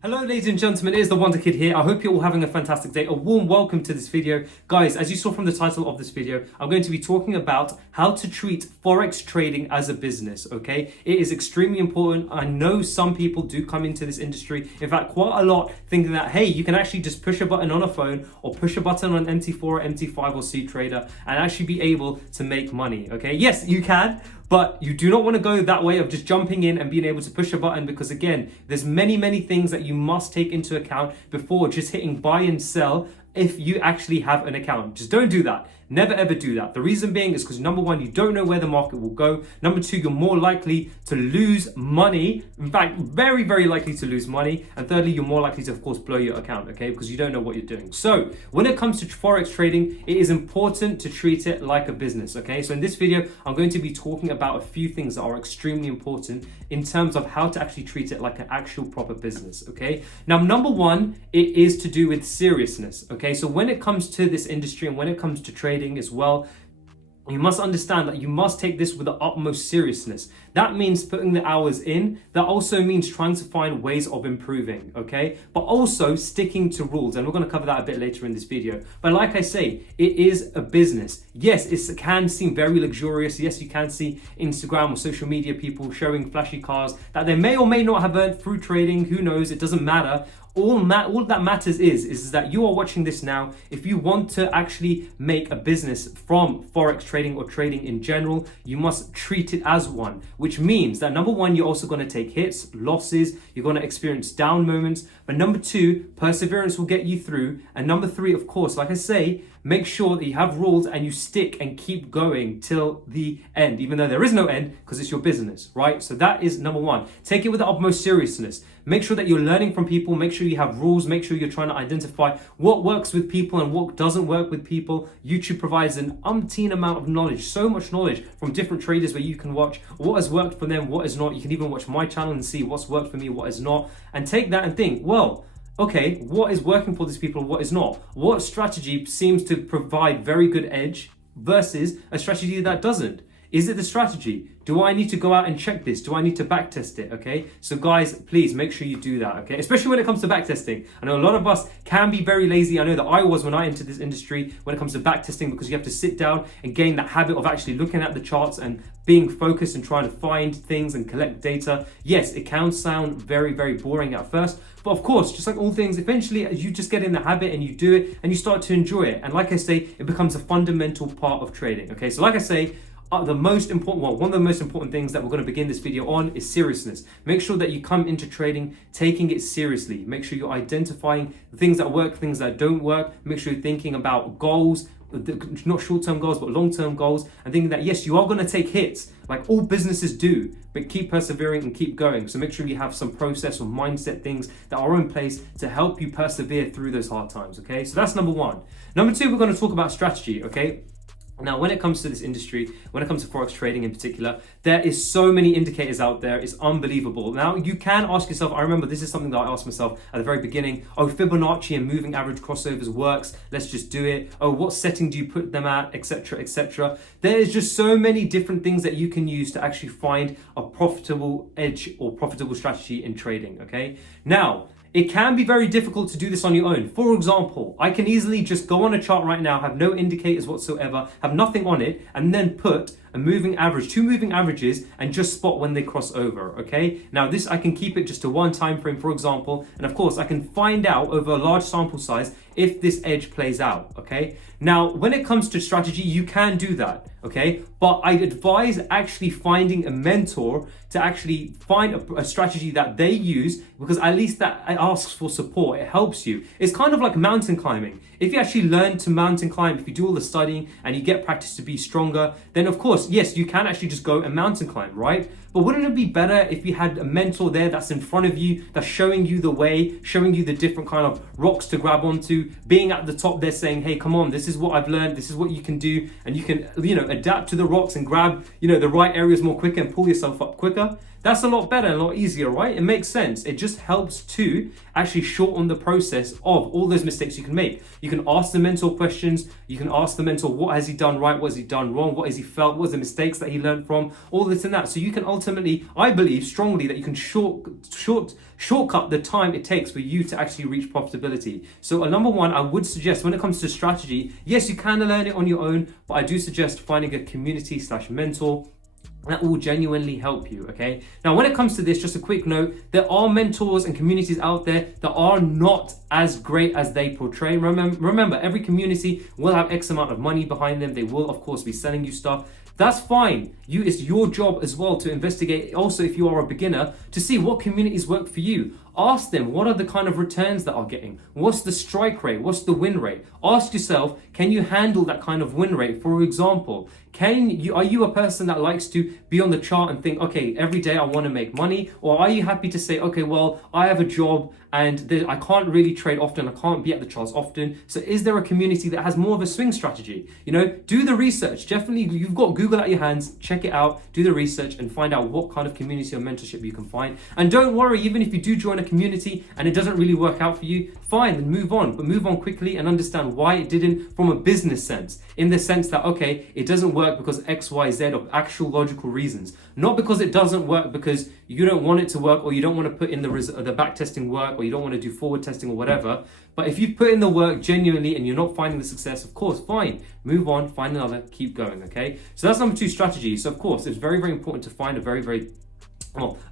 Hello ladies and gentlemen, it is the Wonder Kid here. I hope you're all having a fantastic day. A warm welcome to this video. Guys, as you saw from the title of this video, I'm going to be talking about how to treat Forex trading as a business, okay? It is extremely important. I know some people do come into this industry, in fact, quite a lot, thinking that, hey, you can actually just push a button on a phone or push a button on MT4 or MT5 or C Trader and actually be able to make money, okay? Yes, you can. But you do not want to go that way of just jumping in and being able to push a button, because again, there's many things that you must take into account before just hitting buy and sell if you actually have an account. Just don't do that. Never ever do that. The reason being is because number one, you don't know where the market will go. Number two, you're more likely to lose money. In fact, very likely to lose money. And thirdly, you're more likely to, of course, blow your account, okay? Because you don't know what you're doing. So when it comes to Forex trading, it is important to treat it like a business, okay? So in this video, I'm going to be talking about a few things that are extremely important in terms of how to actually treat it like an actual proper business, okay? Now, number one, it is to do with seriousness, okay? So when it comes to this industry and when it comes to trading as well, you must understand that you must take this with the utmost seriousness. That means putting the hours in. That also means trying to find ways of improving, okay? But also sticking to rules. And we're going to cover that a bit later in this video. But like I say, it is a business. Yes, it can seem very luxurious. Yes, you can see Instagram or social media people showing flashy cars that they may or may not have earned through trading. Who knows? It doesn't matter. All that matters is that you are watching this now. If you want to actually make a business from Forex trading or trading in general, you must treat it as one, which means that number one, you're also going to take hits, losses, you're going to experience down moments. But number two, perseverance will get you through. And number three, of course, like I say, make sure that you have rules and you stick and keep going till the end, even though there is no end, because it's your business, right? So that is number one. Take it with the utmost seriousness. Make sure that you're learning from people. Make sure you have rules. Make sure you're trying to identify what works with people and what doesn't work with people. YouTube provides an umpteen amount of knowledge, so much knowledge from different traders where you can watch what has worked for them, what is not. You can even watch my channel and see what's worked for me, what is not, and take that and think, well, okay, what is working for these people, what is not? What strategy seems to provide very good edge versus a strategy that doesn't? Is it the strategy? Do I need to go out and check this? Do I need to backtest it? Okay, so guys, please make sure you do that, okay? Especially when it comes to backtesting. I know a lot of us can be very lazy. I know that I was when I entered this industry when it comes to backtesting, because you have to sit down and gain that habit of actually looking at the charts and being focused and trying to find things and collect data. Yes, it can sound very boring at first, but of course, just like all things, eventually you just get in the habit and you do it and you start to enjoy it. And like I say, it becomes a fundamental part of trading, okay? So like I say, one of the most important things that we're going to begin this video on is seriousness. Make sure that you come into trading taking it seriously. Make sure you're identifying the things that work, things that don't work. Make sure you're thinking about goals, not short-term goals, but long-term goals, and thinking that yes, you are going to take hits like all businesses do, but keep persevering and keep going. So make sure you have some process or mindset things that are in place to help you persevere through those hard times, okay? So that's number one. Number two, we're going to talk about strategy, okay? Now, when it comes to this industry, when it comes to Forex trading in particular, there is so many indicators out there. It's unbelievable. Now, you can ask yourself, I remember this is something that I asked myself at the very beginning. Oh, Fibonacci and moving average crossovers works. Let's just do it. Oh, what setting do you put them at, etc., etc. There is just so many different things that you can use to actually find a profitable edge or profitable strategy in trading, okay? Now, it can be very difficult to do this on your own. For example, I can easily just go on a chart right now, have no indicators whatsoever, have nothing on it, and then put a moving average, two moving averages, and just spot when they cross over, okay? Now this, I can keep it just to one time frame, for example, and of course I can find out over a large sample size if this edge plays out, okay? Now, when it comes to strategy, you can do that, okay? But I advise actually finding a mentor to actually find a strategy that they use, because at least that asks for support. It helps you. It's kind of like mountain climbing. If you actually learn to mountain climb, if you do all the studying and you get practice to be stronger, then of course, yes, you can actually just go and mountain climb, right? But wouldn't it be better if you had a mentor there that's in front of you, that's showing you the way, showing you the different kind of rocks to grab onto, being at the top there saying, hey, come on, this is what I've learned, this is what you can do, and you can, adapt to the rocks and grab, the right areas more quicker and pull yourself up quicker? That's a lot better, a lot easier, right? It makes sense. It just helps to actually shorten the process of all those mistakes you can make. You can ask the mentor questions. You can ask the mentor, what has he done right? What has he done wrong? What has he felt? What are the mistakes that he learned from? All this and that. So you can ultimately, I believe strongly that you can shortcut the time it takes for you to actually reach profitability. So number one, I would suggest when it comes to strategy, yes, you can learn it on your own, but I do suggest finding a community/mentor that will genuinely help you, okay? Now, when it comes to this, just a quick note, there are mentors and communities out there that are not as great as they portray. Remember, every community will have X amount of money behind them. They will, of course, be selling you stuff. That's fine. It's your job as well to investigate, also if you are a beginner, to see what communities work for you. Ask them, what are the kind of returns that are getting? What's the strike rate? What's the win rate? Ask yourself, can you handle that kind of win rate? For example, are you a person that likes to be on the chart and think, okay, every day I want to make money? Or are you happy to say, okay, well, I have a job and I can't really trade often, I can't be at the charts often. So is there a community that has more of a swing strategy? Do the research. Definitely, you've got Google at your hands, check it out, do the research and find out what kind of community or mentorship you can find. And don't worry, even if you do join a community and it doesn't really work out for you, fine, then move on. But move on quickly and understand why it didn't from a business sense. In the sense that, okay, it doesn't work because X, Y, Z of actual logical reasons. Not because it doesn't work because you don't want it to work or you don't want to put in the back testing work or you don't want to do forward testing or whatever. But if you put in the work genuinely and you're not finding the success, of course, fine, move on, find another, keep going, okay? So that's number two, strategy. So of course, it's very, very important to find a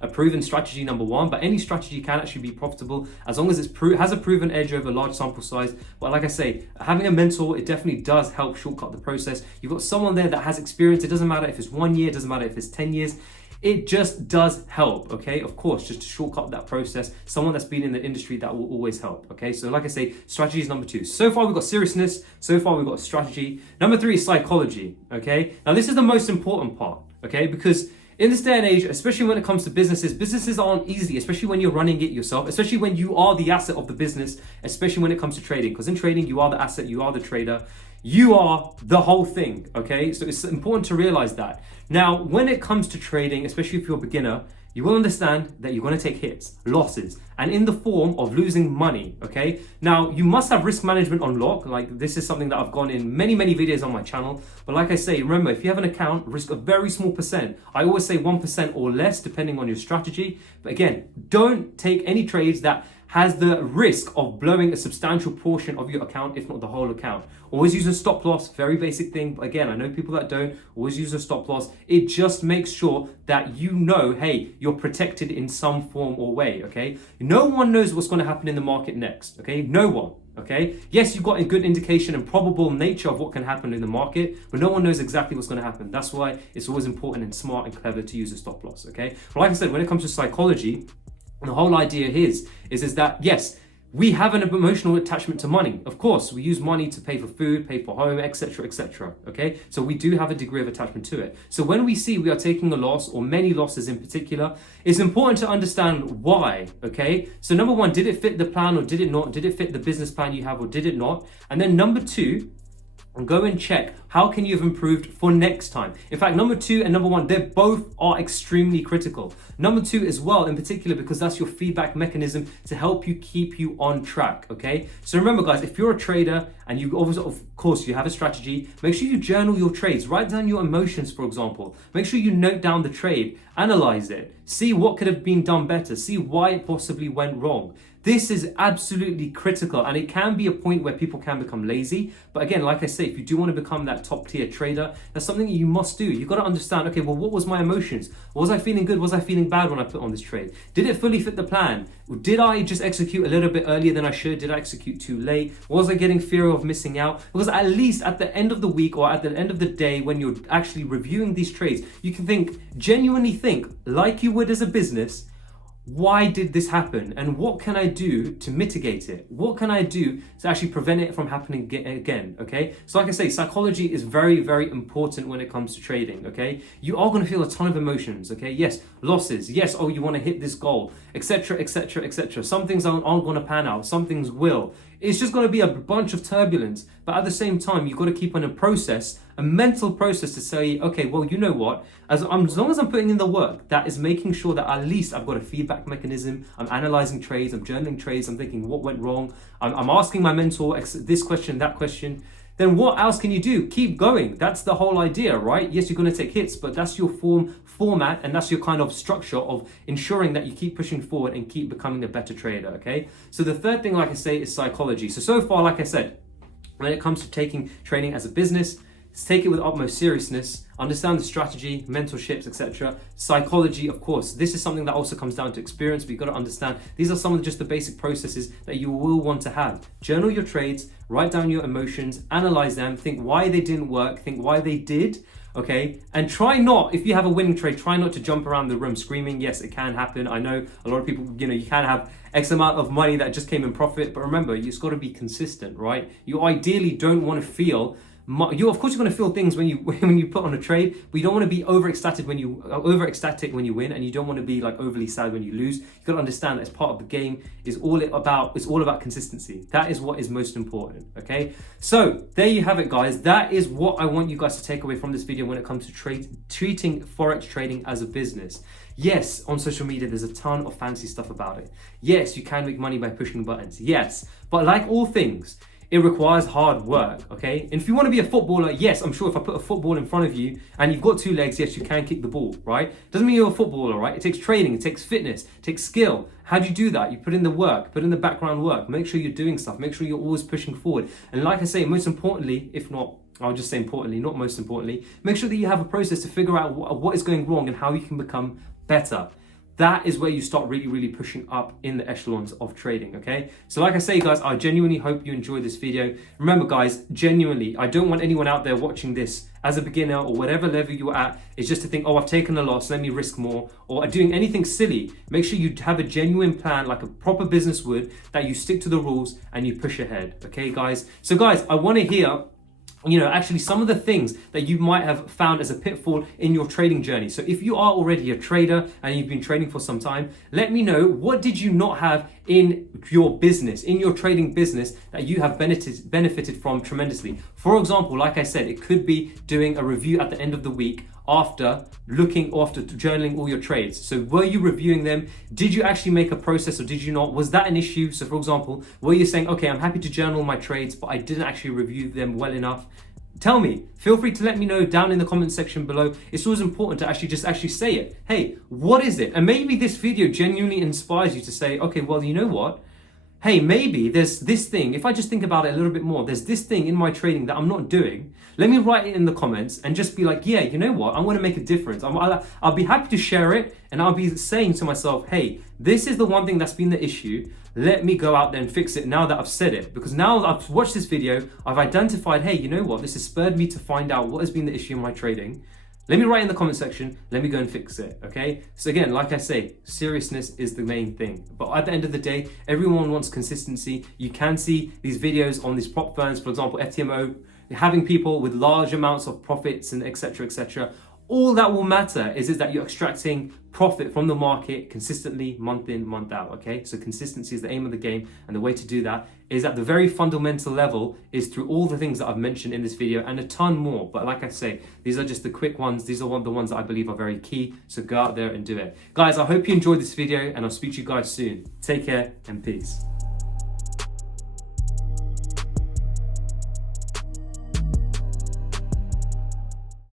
proven strategy, number one, but any strategy can actually be profitable as long as it has a proven edge over a large sample size. But like I say, having a mentor, it definitely does help shortcut the process. You've got someone there that has experience. It doesn't matter if it's 1 year, it doesn't matter if it's 10 years. It just does help, okay? Of course, just to shortcut that process, someone that's been in the industry, that will always help, okay? So like I say, strategy is number two. So far, we've got seriousness. So far, we've got strategy. Number three is psychology, okay? Now, this is the most important part, okay? Because in this day and age, especially when it comes to businesses aren't easy, especially when you're running it yourself, especially when you are the asset of the business, especially when it comes to trading. Because in trading, you are the asset, you are the trader, you are the whole thing, okay? So it's important to realize that. Now, when it comes to trading, especially if you're a beginner, you will understand that you're going to take hits, losses, and in the form of losing money, okay? Now, you must have risk management on lock. Like, this is something that I've gone in many, many videos on my channel. But like I say, remember, if you have an account, risk a very small percent. I always say 1% or less, depending on your strategy. But again, don't take any trades that has the risk of blowing a substantial portion of your account, if not the whole account. Always use a stop loss, very basic thing. But again, I know people that don't always use a stop loss. It just makes sure that you know, hey, you're protected in some form or way, okay? No one knows what's going to happen in the market next, okay? No one, okay? Yes, you've got a good indication and probable nature of what can happen in the market, but no one knows exactly what's going to happen. That's why it's always important and smart and clever to use a stop loss, okay? But like I said, when it comes to psychology, the whole idea is that, yes, we have an emotional attachment to money. Of course, we use money to pay for food, pay for home, etc., okay? So we do have a degree of attachment to it. So when we see we are taking a loss, or many losses in particular, it's important to understand why, okay? So number one, did it fit the plan or did it not? Did it fit the business plan you have or did it not? And then number two, go and check how can you have improved for next time. In fact, number two and number one, they both are extremely critical. Number two as well, in particular, because that's your feedback mechanism to help you keep you on track, okay? So remember, guys, if you're a trader and you obviously, of course, you have a strategy, make sure you journal your trades, write down your emotions, for example. Make sure you note down the trade, analyze it, see what could have been done better, see why it possibly went wrong. This is absolutely critical, and it can be a point where people can become lazy. But again, like I say, if you do want to become that top tier trader, that's something that you must do. You've got to understand, okay, well, what was my emotions? Was I feeling good? Was I feeling bad when I put on this trade? Did it fully fit the plan? Did I just execute a little bit earlier than I should? Did I execute too late? Was I getting fear of missing out? Because at least at the end of the week or at the end of the day, when you're actually reviewing these trades, you can genuinely think like you would as a business. Why did this happen? And what can I do to mitigate it? What can I do to actually prevent it from happening again, okay? So like I say, psychology is very, very important when it comes to trading, okay? You are going to feel a ton of emotions, okay? Yes, losses. Yes, oh, you want to hit this goal, etc., etc., etc. Some things aren't going to pan out. Some things will. It's just going to be a bunch of turbulence. But at the same time, you've got to keep on a process a mental process to say, okay, well, you know what? As long as I'm putting in the work, that is making sure that at least I've got a feedback mechanism. I'm analyzing trades, I'm journaling trades, I'm thinking what went wrong. I'm asking my mentor this question, that question. Then what else can you do? Keep going. That's the whole idea, right? Yes, you're going to take hits, but that's your format, and that's your kind of structure of ensuring that you keep pushing forward and keep becoming a better trader, okay? So the third thing, like I say, is psychology. So far, like I said, when it comes to taking trading as a business, take it with utmost seriousness, understand the strategy, mentorships, etc. Psychology, of course, this is something that also comes down to experience, but you've got to understand these are some of just the basic processes that you will want to have. Journal your trades, write down your emotions, analyze them, think why they didn't work, think why they did, okay? And try not, if you have a winning trade, try not to jump around the room screaming. Yes, it can happen. I know a lot of people, you can have X amount of money that just came in profit, but remember, you've got to be consistent, right? You ideally don't want to feel of course you're going to feel things when you put on a trade, but you don't want to be over ecstatic when you win, and you don't want to be like overly sad when you lose. You've got to understand that as part of the game it's all about consistency. That is what is most important, okay? So there you have it, guys. That is what I want you guys to take away from this video when it comes to treating Forex trading as a business. Yes, on social media, there's a ton of fancy stuff about it. Yes, you can make money by pushing buttons. Yes, but like all things, it requires hard work, okay? And if you want to be a footballer, yes, I'm sure if I put a football in front of you and you've got 2 legs, yes, you can kick the ball, right? Doesn't mean you're a footballer, right? It takes training, it takes fitness, it takes skill. How do you do that? You put in the work, put in the background work, make sure you're doing stuff, make sure you're always pushing forward. And like I say, most importantly, if not, I'll just say importantly, not most importantly, make sure that you have a process to figure out what is going wrong and how you can become better. That is where you start really, really pushing up in the echelons of trading, okay? So like I say, guys, I genuinely hope you enjoyed this video. Remember, guys, genuinely, I don't want anyone out there watching this as a beginner or whatever level you're at, is just to think, oh, I've taken a loss, let me risk more, or doing anything silly. Make sure you have a genuine plan, like a proper business would, that you stick to the rules and you push ahead, okay, guys? So, guys, I want to hear actually some of the things that you might have found as a pitfall in your trading journey. So if you are already a trader and you've been trading for some time, let me know, what did you not have in your business, in your trading business, that you have benefited from tremendously? For example, like I said, it could be doing a review at the end of the week after journaling all your trades. So were you reviewing them? Did you actually make a process or did you not? Was that an issue? So for example, were you saying, okay, I'm happy to journal my trades, but I didn't actually review them well enough? Tell me. Feel free to let me know down in the comment section below. It's always important to actually say it. Hey, what is it? And maybe this video genuinely inspires you to say, okay, well, you know what? Hey, maybe there's this thing, if I just think about it a little bit more, there's this thing in my trading that I'm not doing. Let me write it in the comments and just be like, yeah, you know what? I want to make a difference. I'll be happy to share it, and I'll be saying to myself, hey, this is the one thing that's been the issue. Let me go out there and fix it now that I've said it. Because now I've watched this video, I've identified, hey, you know what? This has spurred me to find out what has been the issue in my trading. Let me write in the comment section, let me go and fix it, okay? So again, like I say, seriousness is the main thing. But at the end of the day, everyone wants consistency. You can see these videos on these prop firms, for example, FTMO, having people with large amounts of profits and etc., etc. All that will matter is that you're extracting profit from the market consistently, month in, month out, okay? So consistency is the aim of the game, and the way to do that is at the very fundamental level is through all the things that I've mentioned in this video and a ton more. But like I say, these are just the quick ones. These are the ones that I believe are very key. So go out there and do it. Guys, I hope you enjoyed this video, and I'll speak to you guys soon. Take care and peace.